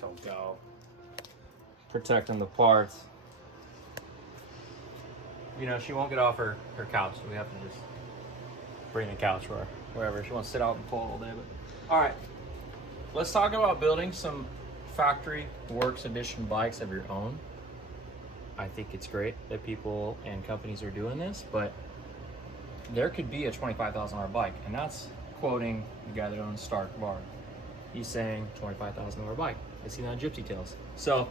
So go. Protecting the parts. You know, she won't get off her couch, so we have to just bring the couch for her, wherever. She wants to sit out and pull all day. But all right, let's talk about building some factory works edition bikes of your own. I think it's great that people and companies are doing this, but there could be a $25,000 bike, and that's quoting the guy that owns Stark Bar. He's saying $25,000 bike. I see that on Gypsy Tales. So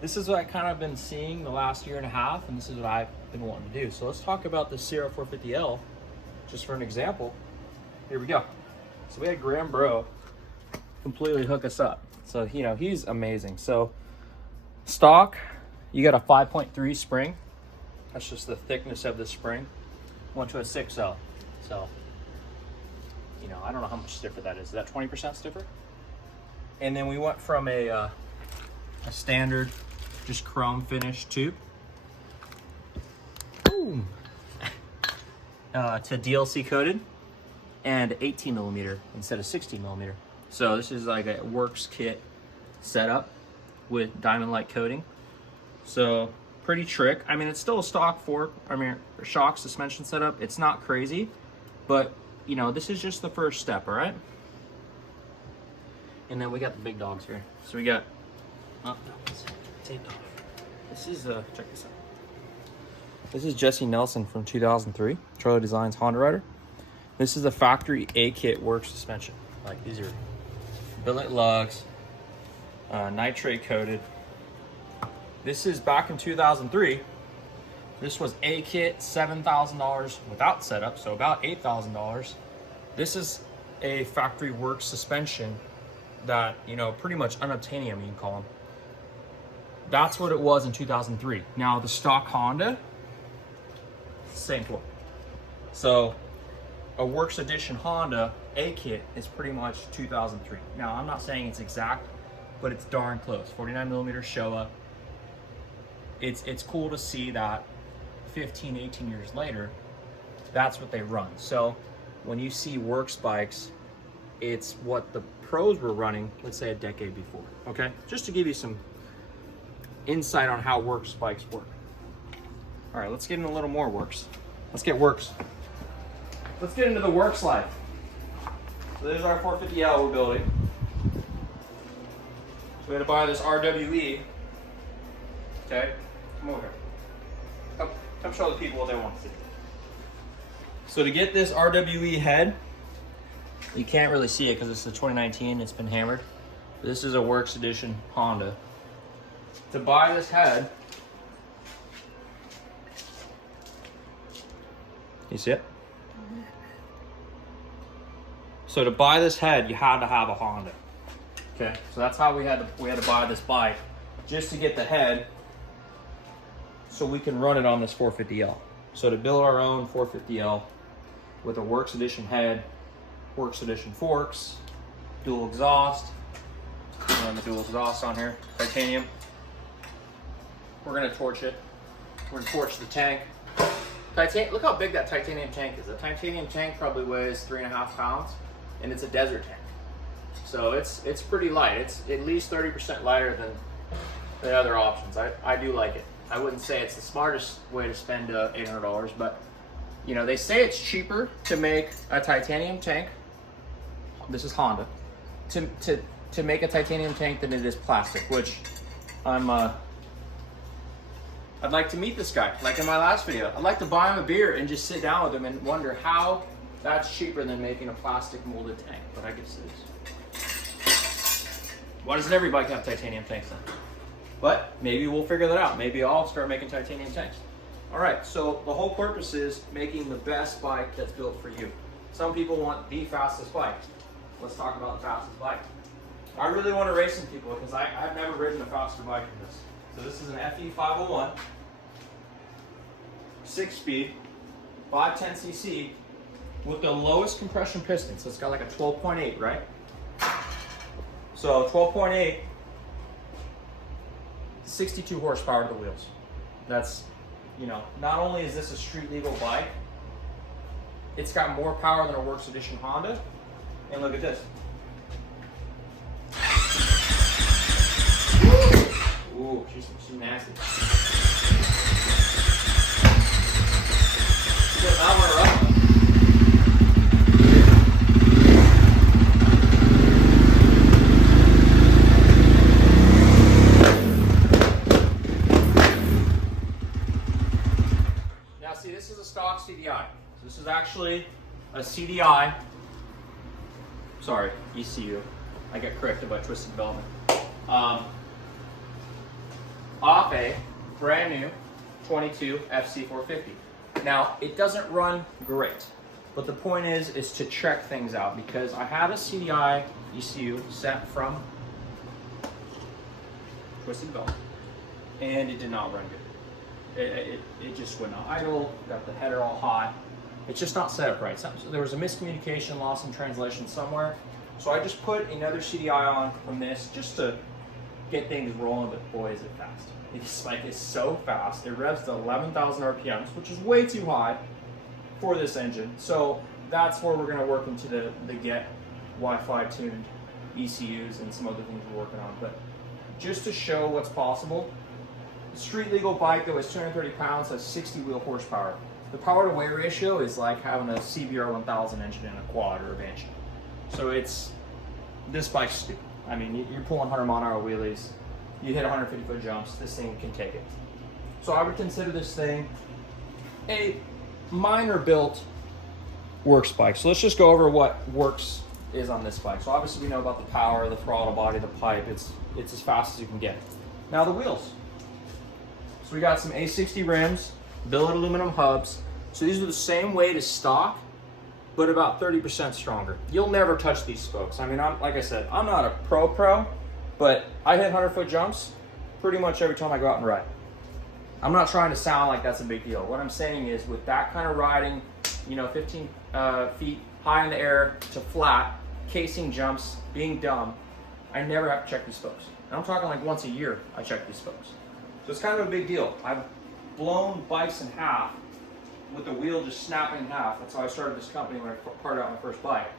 this is what I kind of been seeing the last year and a half, and this is what I've been wanting to do. So let's talk about the Sierra 450L, just for an example. Here we go. So we had Graham Bro completely hook us up. So, you know, he's amazing. So stock, you got a 5.3 spring. That's just the thickness of the spring. Went to a 6L. So, you know, I don't know how much stiffer that is. Is that 20% stiffer? And then we went from a standard, just chrome finish tube, boom, to DLC coated and 18 millimeter instead of 16 millimeter. So this is like a works kit setup with diamond light coating. So pretty trick. I mean, it's still a stock fork, shock suspension setup. It's not crazy, but you know, this is just the first step, all right? And then we got the big dogs here. So we got, oh, no, it's taped off. This is, check this out. This is Jesse Nelson from 2003, Charlie Designs Honda Rider. This is a factory A-kit work suspension. Like, these are billet lugs, nitrate coated. This is back in 2003. This was A-kit, $7,000 without setup, so about $8,000. This is a factory work suspension that, you know, pretty much unobtainium, you can call them. That's what it was in 2003. Now the stock Honda, same fork. So a works edition Honda A-kit is pretty much 2003. Now I'm not saying it's exact, but it's darn close. 49 millimeter Showa. It's cool to see that 15, 18 years later, that's what they run. So when you see works bikes, it's what the pros were running, let's say a decade before, okay? Just to give you some insight on how works bikes work. All right, let's get into a little more works. Let's get works. Let's get into the works life. So there's our 450L we're building. So we had to buy this RWE. Okay, come over here. Come show the people what they want to see. So to get this RWE head, you can't really see it because it's the 2019, it's been hammered. This is a works edition Honda. To buy this head, you see it? So to buy this head, you had to have a Honda. Okay, so that's how we had to buy this bike, just to get the head, so we can run it on this 450L. So to build our own 450L with a works edition head, works edition forks, dual exhaust, run the dual exhaust on here, titanium. We're gonna torch it. We're gonna torch the tank. Look how big that titanium tank is. The titanium tank probably weighs 3.5 pounds, and it's a desert tank. So it's pretty light. It's at least 30% lighter than the other options. I do like it. I wouldn't say it's the smartest way to spend $800, but you know, they say it's cheaper to make a titanium tank. This is Honda. To make a titanium tank than it is plastic, which I'd like to meet this guy. Like in my last video, I'd like to buy him a beer and just sit down with him and wonder how that's cheaper than making a plastic molded tank. But I guess it is. Why doesn't every bike have titanium tanks then? But maybe we'll figure that out. Maybe I'll start making titanium tanks. All right, so the whole purpose is making the best bike that's built for you. Some people want the fastest bike. Let's talk about the fastest bike. I really want to race some people because I've never ridden a faster bike than this. So this is an FE 501, 6-speed, 510cc with the lowest compression piston. So it's got like a 12.8, right? So 12.8, 62 horsepower to the wheels. That's, you know, not only is this a street legal bike, it's got more power than a works edition Honda. And look at this. Ooh, she's nasty. I'll run her up. Now see, this is a stock CDI. So this is actually a CDI. Sorry, ECU. I got corrected by Twisted Development. Off a brand new 22 FC450. Now, it doesn't run great, but the point is to check things out because I had a CDI ECU sent from Twisted Development, and it did not run good. It just went idle, got the header all hot. It's just not set up right. So there was a miscommunication, loss in translation somewhere. So I just put another CDI on from this just to get things rolling, but boy is it fast. This bike is so fast. It revs to 11,000 RPMs, which is way too high for this engine. So that's where we're gonna work into the get Wi-Fi tuned ECUs and some other things we're working on. But just to show what's possible, the street legal bike that was 230 pounds has 60 wheel horsepower. The power to weight ratio is like having a CBR 1000 engine in a quad or a Banshee. So this bike's stupid. I mean, you're pulling 100 mile-an-hour wheelies, you hit 150-foot jumps, this thing can take it. So I would consider this thing a minor built works bike. So let's just go over what works is on this bike. So obviously we know about the power, the throttle body, the pipe. It's as fast as you can get. Now the wheels. So we got some A60 rims, billet aluminum hubs. So these are the same weight as stock, but about 30% stronger. You'll never touch these spokes. I mean, like I said, I'm not a pro, but I hit 100-foot jumps pretty much every time I go out and ride. I'm not trying to sound like that's a big deal. What I'm saying is with that kind of riding, 15 feet high in the air to flat, casing jumps, being dumb, I never have to check these spokes. And I'm talking like once a year I check these spokes. So it's kind of a big deal. I've blown bikes in half with the wheel just snapping in half. That's how I started this company when I parted out my first bike.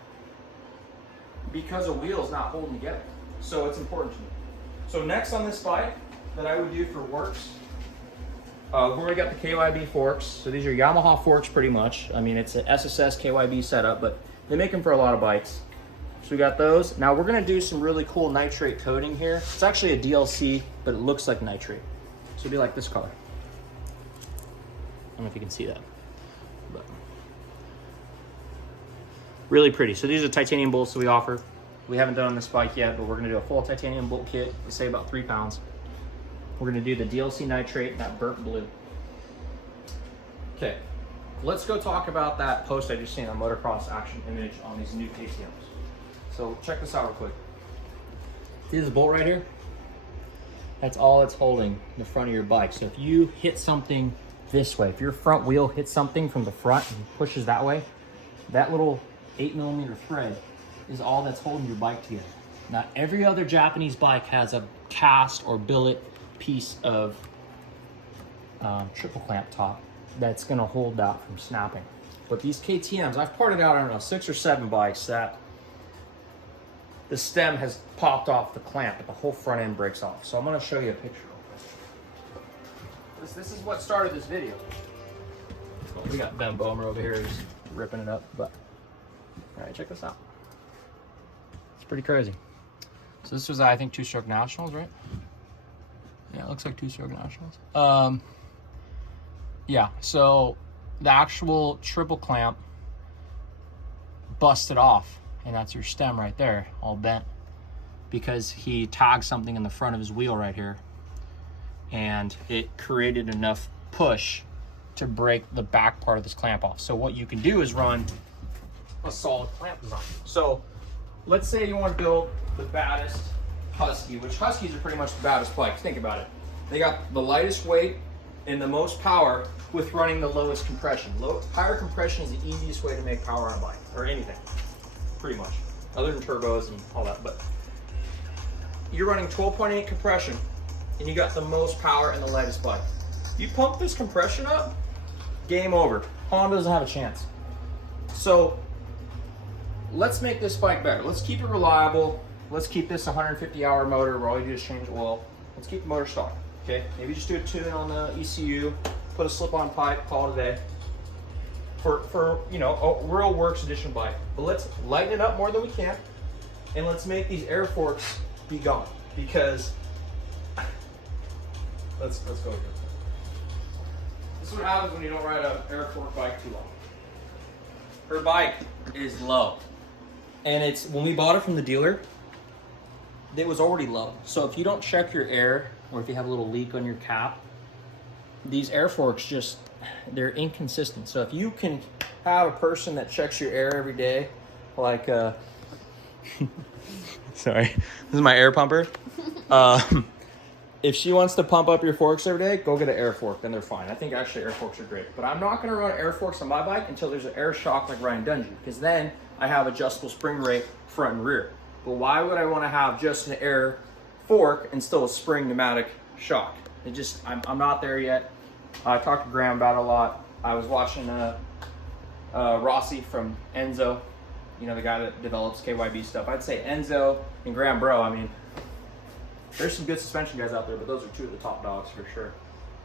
Because a wheel's not holding together. So it's important to me. So next on this bike that I would do for works, we've already got the Kyb Forks. So these are Yamaha forks pretty much. I mean, it's an SSS Kyb setup, but they make them for a lot of bikes. So we got those. Now we're gonna do some really cool nitrate coating here. It's actually a DLC, but it looks like nitrate. So it'll be like this color. I don't know if you can see that. But really pretty. So these are titanium bolts that we offer. We haven't done on this bike yet, but we're gonna do a full titanium bolt kit. We say about 3 pounds. We're gonna do the DLC nitrate, that burnt blue. Okay, let's go talk about that post I just seen on Motocross Action Image on these new KTMs. So check this out real quick. See this bolt right here? That's all it's holding the front of your bike. So if you hit something this way, if your front wheel hits something from the front and pushes that way, that little 8mm thread is all that's holding your bike together. Now, every other Japanese bike has a cast or billet piece of triple clamp top that's gonna hold that from snapping. But these KTMs, I've parted out, I don't know, 6 or 7 bikes that the stem has popped off the clamp, but the whole front end breaks off. So I'm gonna show you a picture real quick. This is what started this video. Well, we got Ben Bomer over here just ripping it up, but all right, check this out. It's pretty crazy. So this was, I think, 2-stroke nationals, right? Yeah, it looks like 2-stroke nationals. Yeah, so the actual triple clamp busted off, and that's your stem right there, all bent, because he tagged something in the front of his wheel right here, and it created enough push to break the back part of this clamp off. So what you can do is run a solid clamp design. So let's say you want to build the baddest Husky, which Huskies are pretty much the baddest bikes. Think about it. They got the lightest weight and the most power with running the lowest compression. Higher compression is the easiest way to make power on a bike, or anything, pretty much, other than turbos and all that. But you're running 12.8 compression and you got the most power and the lightest bike. You pump this compression up, game over. Honda doesn't have a chance. So let's make this bike better. Let's keep it reliable. Let's keep this 150-hour motor where all you do is change oil. Let's keep the motor stock. Okay, maybe just do a tune on the ECU, put a slip-on pipe, call it a day. For you know, a real works edition bike. But let's lighten it up more than we can, and let's make these air forks be gone. Because let's go here. This is what happens when you don't ride an air fork bike too long. Her bike is low, and it's when we bought it from the dealer, it was already low. So if you don't check your air, or if you have a little leak on your cap, these air forks just, they're inconsistent. So if you can have a person that checks your air every day, like sorry, this is my air pumper. If she wants to pump up your forks every day, go get an air fork, then they're fine. I think actually air forks are great. But I'm not gonna run air forks on my bike until there's an air shock like Ryan Dungey, because then I have adjustable spring rate front and rear. But why would I wanna have just an air fork and still a spring pneumatic shock? It just, I'm not there yet. I talked to Graham about it a lot. I was watching Rossi from Enzo, you know, the guy that develops KYB stuff. I'd say Enzo and Graham, bro, I mean, there's some good suspension guys out there, but those are two of the top dogs for sure.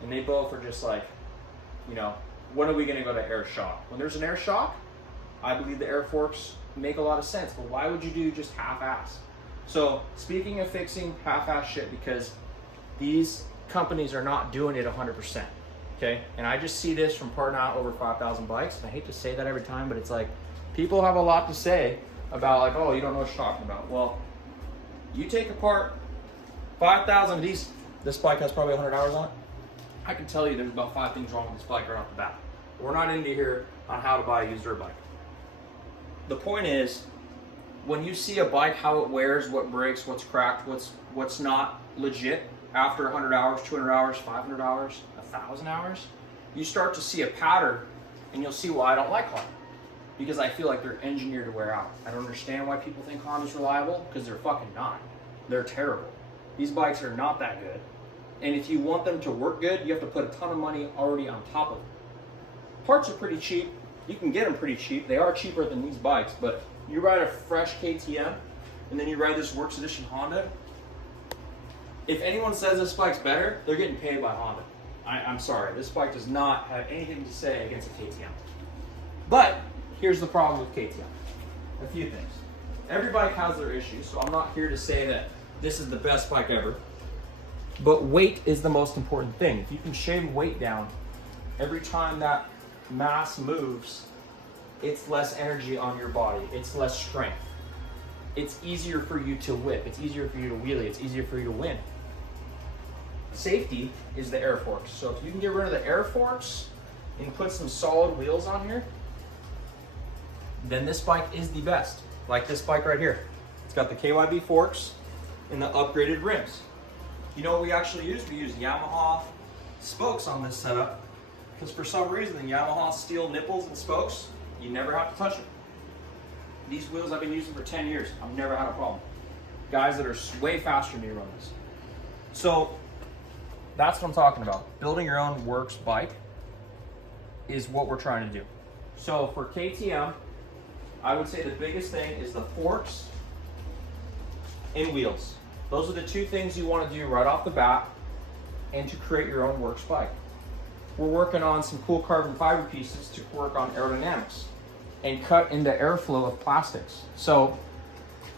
And they both are just like, you know, when are we gonna go to air shock? When there's an air shock, I believe the air forks make a lot of sense, but why would you do just half-ass? So speaking of fixing half-ass shit, because these companies are not doing it 100%, okay? And I just see this from parting out over 5,000 bikes, and I hate to say that every time, but it's like, people have a lot to say about like, oh, you don't know what you're talking about. Well, you take apart 5,000 of these, this bike has probably 100 hours on it. I can tell you there's about 5 things wrong with this bike right off the bat. We're not into here on how to buy a used dirt bike. The point is, when you see a bike, how it wears, what breaks, what's cracked, what's not legit, after 100 hours, 200 hours, 500 hours, 1,000 hours, you start to see a pattern, and you'll see why I don't like Honda. Because I feel like they're engineered to wear out. I don't understand why people think Honda's reliable, because they're fucking not. They're terrible. These bikes are not that good. And if you want them to work good, you have to put a ton of money already on top of them. Parts are pretty cheap. You can get them pretty cheap. They are cheaper than these bikes, but you ride a fresh KTM, and then you ride this Works Edition Honda. If anyone says this bike's better, they're getting paid by Honda. I'm sorry, this bike does not have anything to say against a KTM. But here's the problem with KTM. A few things. Every bike has their issues, so I'm not here to say that this is the best bike ever. But weight is the most important thing. If you can shave weight down, every time that mass moves, it's less energy on your body. It's less strength. It's easier for you to whip. It's easier for you to wheelie. It's easier for you to win. Safety is the air forks. So if you can get rid of the air forks and put some solid wheels on here, then this bike is the best. Like this bike right here. It's got the KYB forks and the upgraded rims. You know what we actually use? We use Yamaha spokes on this setup, because for some reason the Yamaha steel nipples and spokes, you never have to touch them. These wheels I've been using for 10 years. I've never had a problem. Guys that are way faster than me run this. So that's what I'm talking about. Building your own works bike is what we're trying to do. So for KTM, I would say the biggest thing is the forks and wheels. Those are the two things you want to do right off the bat and to create your own works bike. We're working on some cool carbon fiber pieces to work on aerodynamics and cut into airflow of plastics. So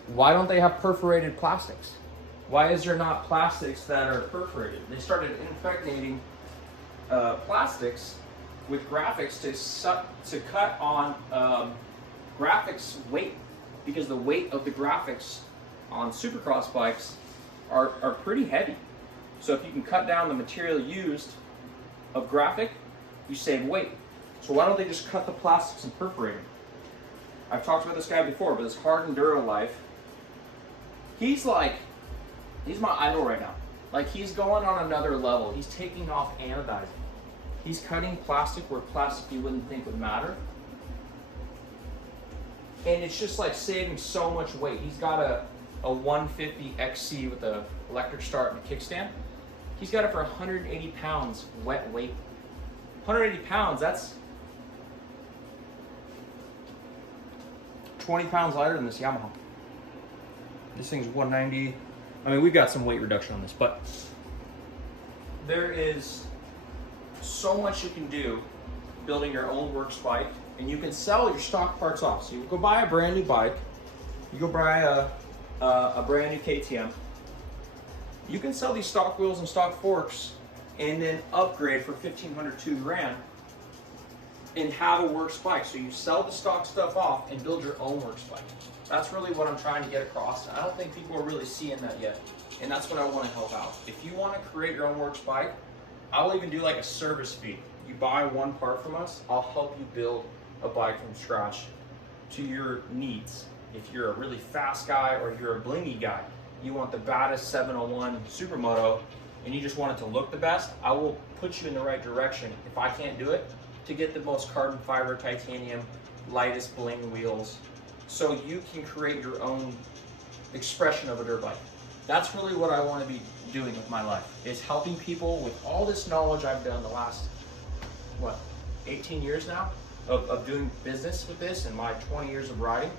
why don't they have perforated plastics? Why is there not plastics that are perforated? They started impregnating plastics with graphics to cut on graphics weight, because the weight of the graphics on supercross bikes are pretty heavy. So if you can cut down the material used of graphic, you save weight. So why don't they just cut the plastics and perforate them? I've talked about this guy before, but this Hard Enduro Life, he's my idol right now. Like, he's going on another level. He's taking off anodizing. He's cutting plastic where plastic you wouldn't think would matter. And it's just like saving so much weight. He's got a 150 XC with an electric start and a kickstand. He's got it for 180 pounds wet weight. 180 pounds, that's 20 pounds lighter than this Yamaha. This thing's 190. I mean, we've got some weight reduction on this, but there is so much you can do building your own works bike, and you can sell your stock parts off. So you go buy a brand new bike, you go buy a brand new KTM. You can sell these stock wheels and stock forks and then upgrade for $1,500, $2,000 and have a works bike. So you sell the stock stuff off and build your own works bike. That's really what I'm trying to get across. I don't think people are really seeing that yet. And that's what I want to help out. If you want to create your own works bike, I'll even do like a service fee. You buy one part from us, I'll help you build a bike from scratch to your needs. If you're a really fast guy or you're a blingy guy, you want the baddest 701 Supermoto and you just want it to look the best, I will put you in the right direction, if I can't do it, to get the most carbon fiber, titanium, lightest bling wheels, so you can create your own expression of a dirt bike. That's really what I want to be doing with my life, is helping people with all this knowledge I've done the last, 18 years now of doing business with this and my 20 years of riding.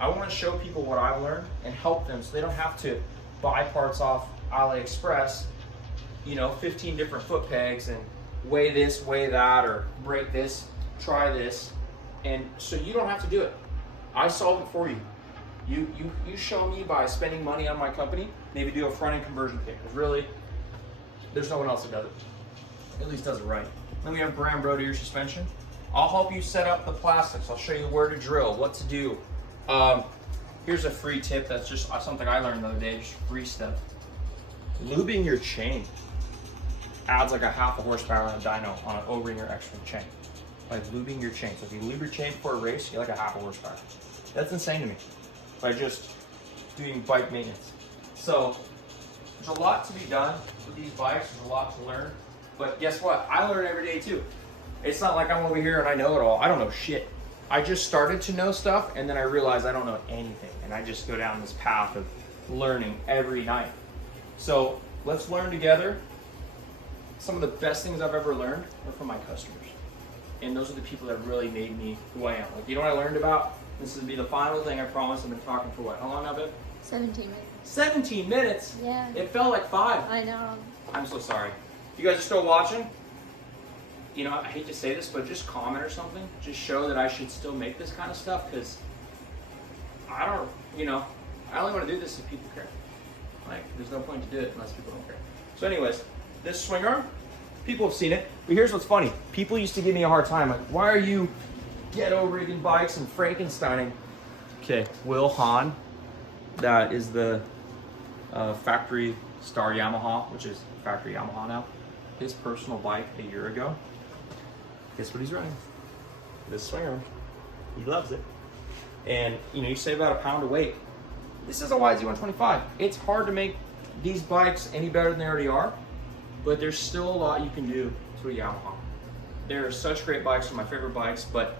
I want to show people what I've learned and help them so they don't have to buy parts off AliExpress, 15 different foot pegs and weigh this, weigh that, or break this, try this. And so you don't have to do it. I solve it for you. You show me by spending money on my company, maybe do a front end conversion kit. Because really, there's no one else that does it. At least does it right. Then we have brand bro to your suspension. I'll help you set up the plastics. I'll show you where to drill, what to do. Here's a free tip that's just something I learned the other day, just free stuff. Lubing your chain adds like a half a horsepower on a dyno on an O-ring or extra chain. Like lubing your chain. So if you lube your chain before a race, you get like a half a horsepower. That's insane to me. By just doing bike maintenance. So there's a lot to be done with these bikes. There's a lot to learn. But guess what? I learn every day too. It's not like I'm over here and I know it all. I don't know shit. I just started to know stuff and then I realized I don't know anything. And I just go down this path of learning every night. So let's learn together. Some of the best things I've ever learned are from my customers. And those are the people that really made me who I am. Like, you know what I learned about? This will be the final thing, I promise. I've been talking for what? How long now, babe? 17 minutes. 17 minutes? Yeah. It felt like 5. I know. I'm so sorry. If you guys are still watching, I hate to say this, but just comment or something. Just show that I should still make this kind of stuff, because I don't, I only want to do this if people care. Like, there's no point to do it unless people don't care. So anyways, this swing arm, people have seen it, but here's what's funny. People used to give me a hard time, like, why are you ghetto rigging bikes and Frankensteining? Okay, Will Hahn, that is the factory Star Yamaha, which is factory Yamaha now. His personal bike a year ago. Guess what he's riding? This swing arm. He loves it. And you save about a pound of weight. This is a YZ125. It's hard to make these bikes any better than they already are, but there's still a lot you can do to a Yamaha. They're such great bikes, they're my favorite bikes, but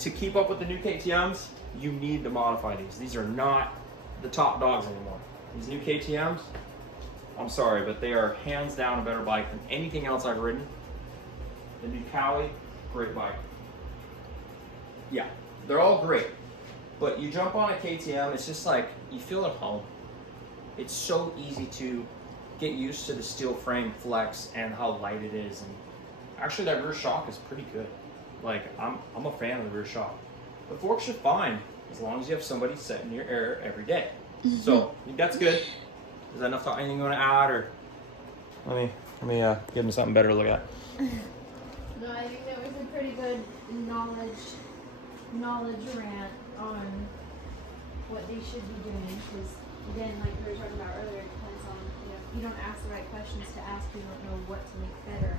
to keep up with the new KTMs, you need to modify these. These are not the top dogs anymore. These new KTMs, I'm sorry, but they are hands down a better bike than anything else I've ridden. The new Kyb, great bike. Yeah, they're all great. But you jump on a KTM, it's just like, you feel at home. It's so easy to get used to the steel frame flex and how light it is. And actually that rear shock is pretty good. Like, I'm a fan of the rear shock. The forks are fine, as long as you have somebody setting your air every day. So, I think that's good. Is that enough? Anything you want to add, or let me give them something better to look at? No, I think that was a pretty good knowledge rant on what they should be doing. Because again, like we were talking about earlier, it depends on if you don't ask the right questions to ask, you don't know what to make better.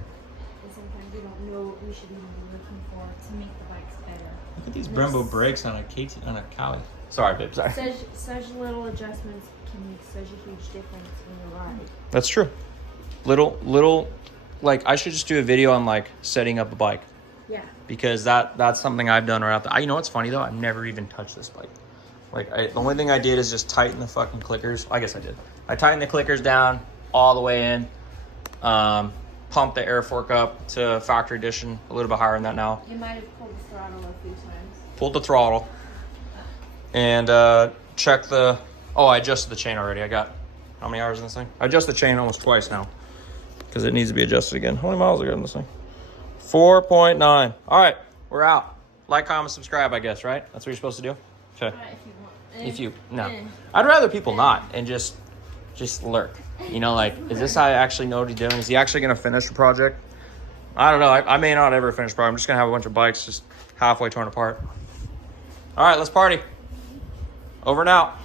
And sometimes we don't know what we should be looking for to make the bikes better. Look at these Brembo brakes on a Kyb. Sorry, babe. Sorry. Such little adjustments can make such a huge difference in your ride. That's true. Little, like, I should just do a video on like setting up a bike. Yeah. Because that's something I've done right out there. You know what's funny though? I've never even touched this bike. Like, the only thing I did is just tighten the fucking clickers. I guess I did. I tightened the clickers down all the way in. Pumped the air fork up to factory edition, a little bit higher than that now. You might have pulled the throttle a few times. Pulled the throttle. And check I adjusted the chain already. I got how many hours in this thing? I adjusted the chain almost twice now. because it needs to be adjusted again. How many miles are on this thing? 4.9. All right, we're out. Like, comment, subscribe, I guess, right? That's what you're supposed to do? Okay. If you want. No. I'd rather people not and just lurk. You know, like, is this guy actually know what he's doing? Is he actually going to finish the project? I don't know. I may not ever finish the project. I'm just going to have a bunch of bikes just halfway torn apart. All right, let's party. Over and out.